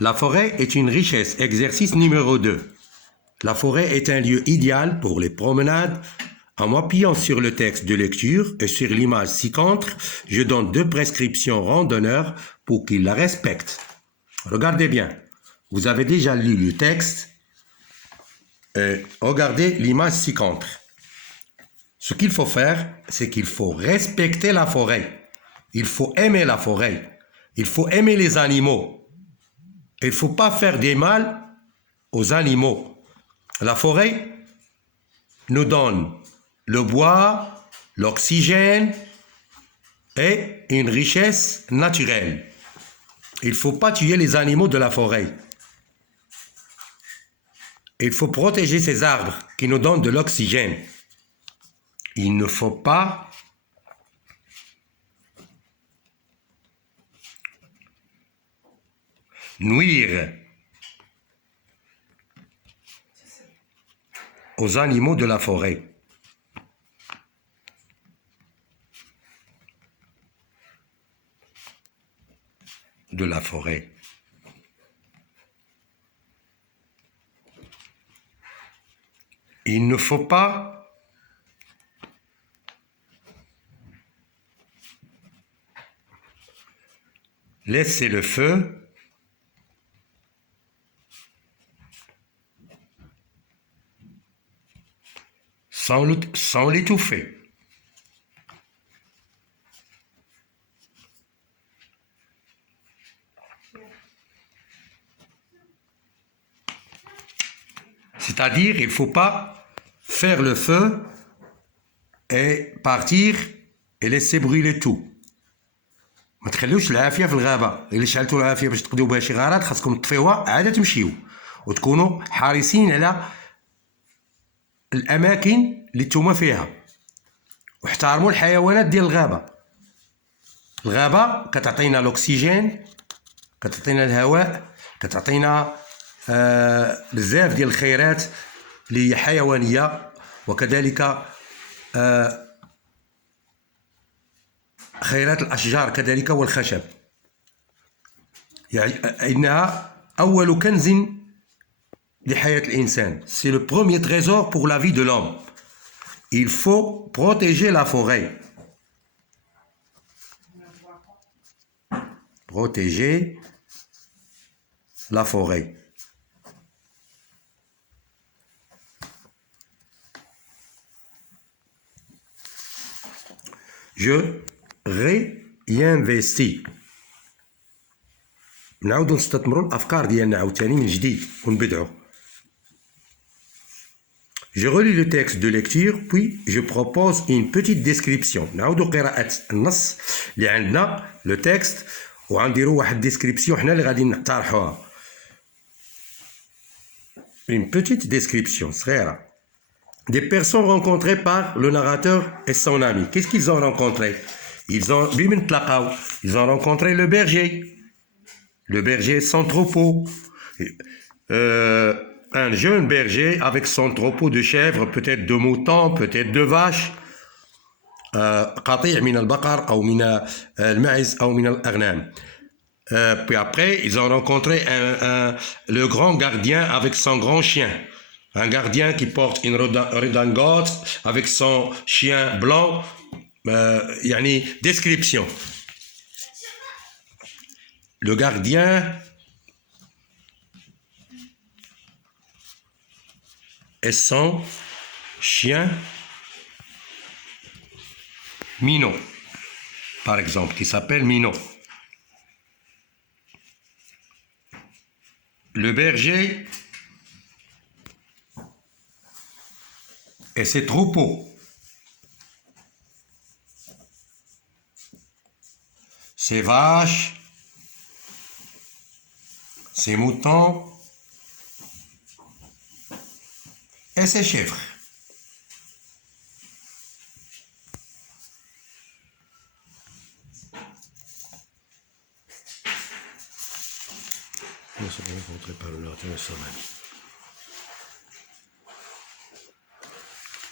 La forêt est une richesse. Exercice numéro 2. La forêt est un lieu idéal pour les promenades. En m'appuyant sur le texte de lecture et sur l'image ci-contre, je donne 2 prescriptions randonneurs pour qu'ils la respectent. Regardez bien. Vous avez déjà lu le texte. Regardez l'image ci-contre. Ce qu'il faut faire, c'est qu'il faut respecter la forêt. Il faut aimer la forêt. Il faut aimer les animaux. Il ne faut pas faire des mal aux animaux. La forêt nous donne le bois, l'oxygène et une richesse naturelle. Il ne faut pas tuer les animaux de la forêt. Il faut protéger ces arbres qui nous donnent de l'oxygène. Il ne faut pas nuire aux animaux de la forêt. Il ne faut pas laisser le feu sans l'étouffer. C'est-à-dire, il ne faut pas faire le feu et partir et laisser brûler tout. ما تخلوش العافيه في الغابه. الا شعلتوا العافيه باش تقضيو بها شي غرض خاصكم تطفيوها عاد تمشيو وتكونوا حريصين على الاماكن اللي نتوما فيها واحترموا الحيوانات ديال الغابه. الغابه كتعطينا الاكسجين، كتعطينا الهواء، كتعطينا بزاف ديال الخيرات اللي هي حيوانيه، وكذلك خيرات الأشجار كذلك والخشب. يعني إنها أول كنز لحياة الإنسان. C'est le premier trésor pour la vie de l'homme. Il faut protéger la forêt. Protéger la forêt. Je réinvestis. نعاودو نستثمروا الافكار ديالنا عاوتاني من جديد ونبدعوا. Je relis le texte de lecture puis je propose une petite description. نعاودو قراءة النص اللي عندنا لو تكست وغنديروا واحد ديسكريبسيون حنا اللي غادي نقترحوها. Une petite description صغيرة. Des personnes rencontrées par le narrateur et son ami. Qu'est-ce qu'ils ont rencontré? Ils ont rencontré le berger. Le berger sans troupeau. Un jeune berger avec son troupeau de chèvres, peut-être de moutons, peut-être de vaches. قطيع من البقر أو من الماعز أو من الأغنام. Puis après, ils ont rencontré le grand gardien avec son grand chien. Un gardien qui porte une redingote avec son chien blanc. يعني description. Le gardien et son chien Minot, par exemple, qui s'appelle Minot. Le berger et ses troupeaux. Ses vaches, ses moutons et ses chèvres.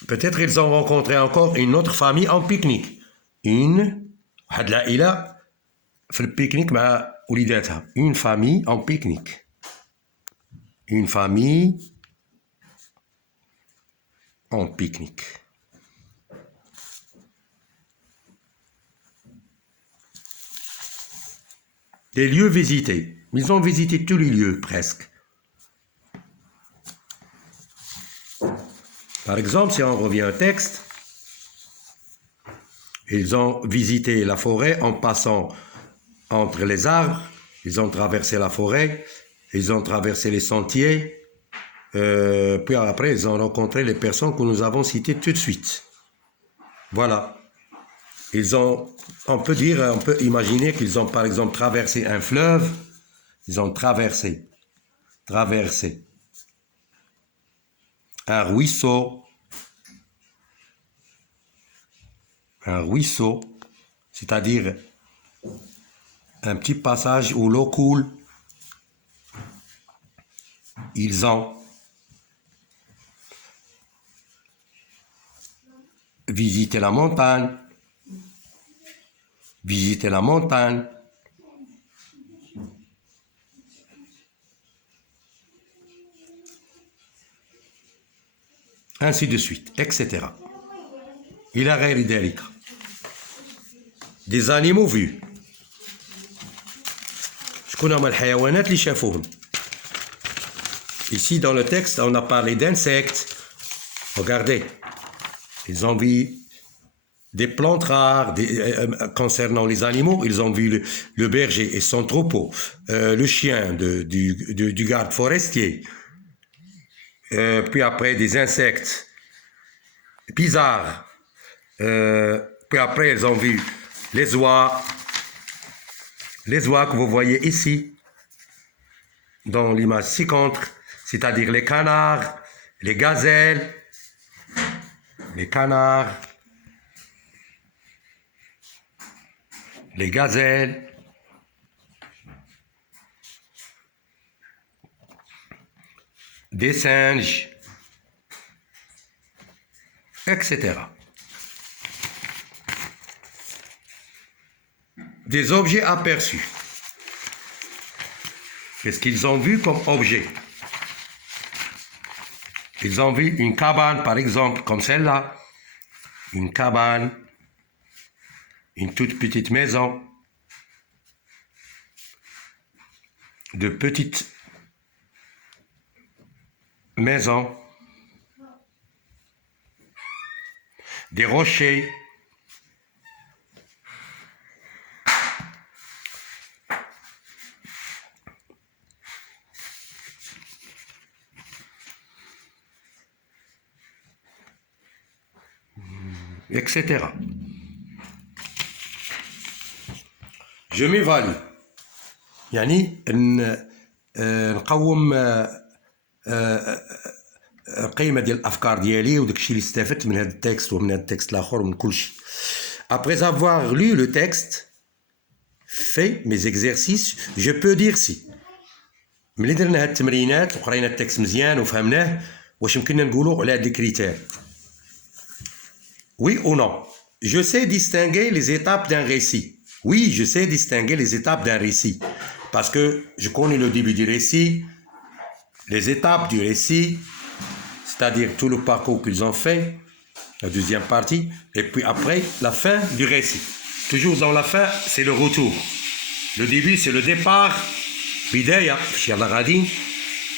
Peut-être ils ont rencontré encore une autre famille en pique-nique. واحد العائلة في البيكنيك مع وليداتها. Une famille en pique-nique. Une famille en pique-nique. Des lieux visités. Ils ont visité tous les lieux, presque. Par exemple, si on revient au texte, ils ont visité la forêt en passant entre les arbres, ils ont traversé la forêt, ils ont traversé les sentiers, puis après ils ont rencontré les personnes que nous avons citées tout de suite. Voilà. On peut imaginer qu'ils ont par exemple traversé un fleuve, ils ont traversé un ruisseau, c'est-à-dire un petit passage où l'eau coule. Ils ont visité la montagne, ainsi de suite, etc. إلى غير ذلك. Des animaux vus. شكون هما الحيوانات اللي شافوهم. Ici dans le texte on a parlé d'insectes. Regardez, ils ont vu des plantes rares. Concernant les animaux, ils ont vu le berger et son troupeau, le chien du garde forestier, puis après des insectes bizarres. Puis après, ils ont vu les oies que vous voyez ici, dans l'image ci-contre, c'est-à-dire les canards, les gazelles, les gazelles, des singes, etc. Des objets aperçus. Qu'est-ce qu'ils ont vu comme objet? Ils ont vu une cabane, par exemple, comme celle-là. Une cabane, une toute petite maison, de petites maisons, des rochers, etc. Je m'évalue. يعني نقوم القيمه ديال الافكار ديالي وداك الشيء اللي استفدت من هذا التكست ومن هذا التكست الاخر ومن كل شيء. Après avoir lu le texte, fait mes exercices, je peux dire si ملي درنا هاد التمرينات وقرينا التكست مزيان وفهمناه واش يمكننا نقولوا على هاد لي كريتير. Oui ou non? Je sais distinguer les étapes d'un récit. Oui, je sais distinguer les étapes d'un récit. Parce que je connais le début du récit, les étapes du récit, c'est-à-dire tout le parcours qu'ils ont fait, la deuxième partie, et puis après, la fin du récit. Toujours dans la fin, c'est le retour. Le début, c'est le départ. بداية شي يلا غاديين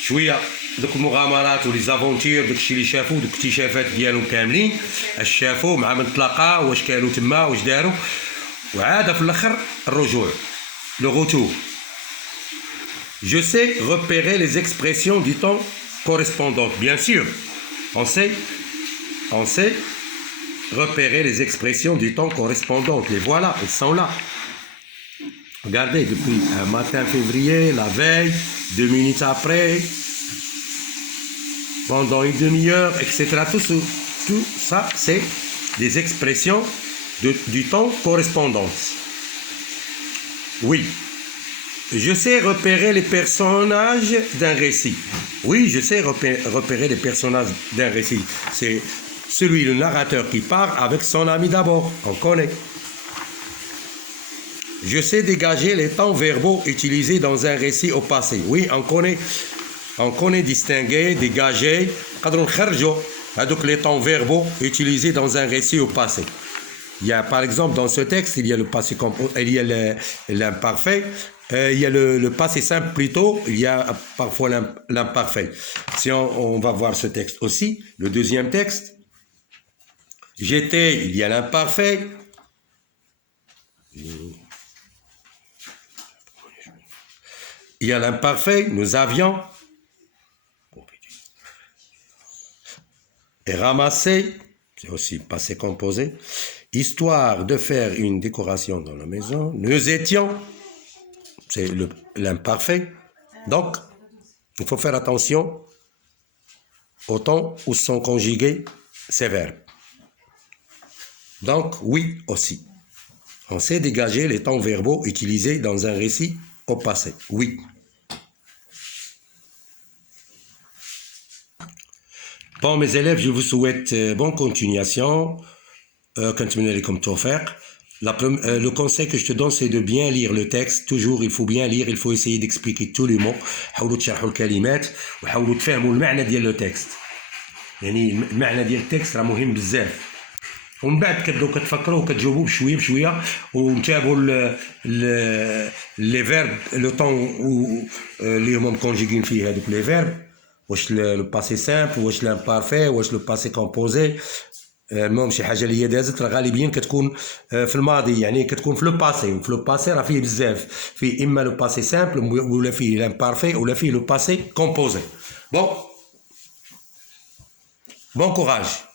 شوية دوك المغامرات ولي زافونتير داكشي اللي شافوا دوك الاكتشافات ديالهم كاملين اش شافوا مع من تلاقاو واش كانوا تما واش داروا وعاد في الاخر الرجوع لو روتور. Je sais repérer les expressions du temps correspondantes. Bien sûr, on sait repérer les expressions du temps correspondantes. Les voilà, elles sont là. Regardez, depuis un matin février, la veille, 2 minutes après, pendant une demi-heure, etc. Tout ça, c'est des expressions du temps correspondantes. Oui. Je sais repérer les personnages d'un récit. Oui, je sais repérer les personnages d'un récit. C'est le narrateur qui part avec son ami d'abord. On connaît. Je sais dégager les temps verbaux utilisés dans un récit au passé. Oui, on connaît distinguer, dégager. Donc les temps verbaux utilisés dans un récit au passé. Il y a par exemple dans ce texte, il y a le passé il y a l'imparfait, il y a le passé simple plutôt, il y a parfois l'imparfait. Si on va voir ce texte aussi, le deuxième texte, j'étais, il y a l'imparfait. Il y a l'imparfait, nous avions. Et ramasser, c'est aussi passé composé. Histoire de faire une décoration dans la maison, nous étions, c'est l'imparfait. Donc, il faut faire attention au temps où sont conjugués ces verbes. Donc, oui aussi. On sait dégager les temps verbaux utilisés dans un récit au passé. Oui. Bon, mes élèves, je vous souhaite bonne continuation. Le conseil que je te donne, c'est de bien lire le texte. Toujours, il faut bien lire, il faut essayer d'expliquer tous les mots. حاولوا تشرحوا الكلمات وحاولوا تفهموا المعنى ديال لو تكست. يعني المعنى ديال التكست راه مهم بزاف. ومن بعد كتبداو كتفكروا وكتجاوبوا بشويه بشويه ونتابعوا لي فيرب لو طون اللي هما مكونجيغين فيه هذوك لي فيرب. واش لو باسي سامبل واش لامبارفي واش لو باسي كومبوزي. المهم شي حاجه اللي هي دازت راه غالبيا كتكون في الماضي يعني كتكون في لو باسي وفي لو باسي راه فيه بزاف فيه اما لو باسي سامبل ولا فيه لامبارفي ولا فيه لو باسي كومبوزي. Bon courage.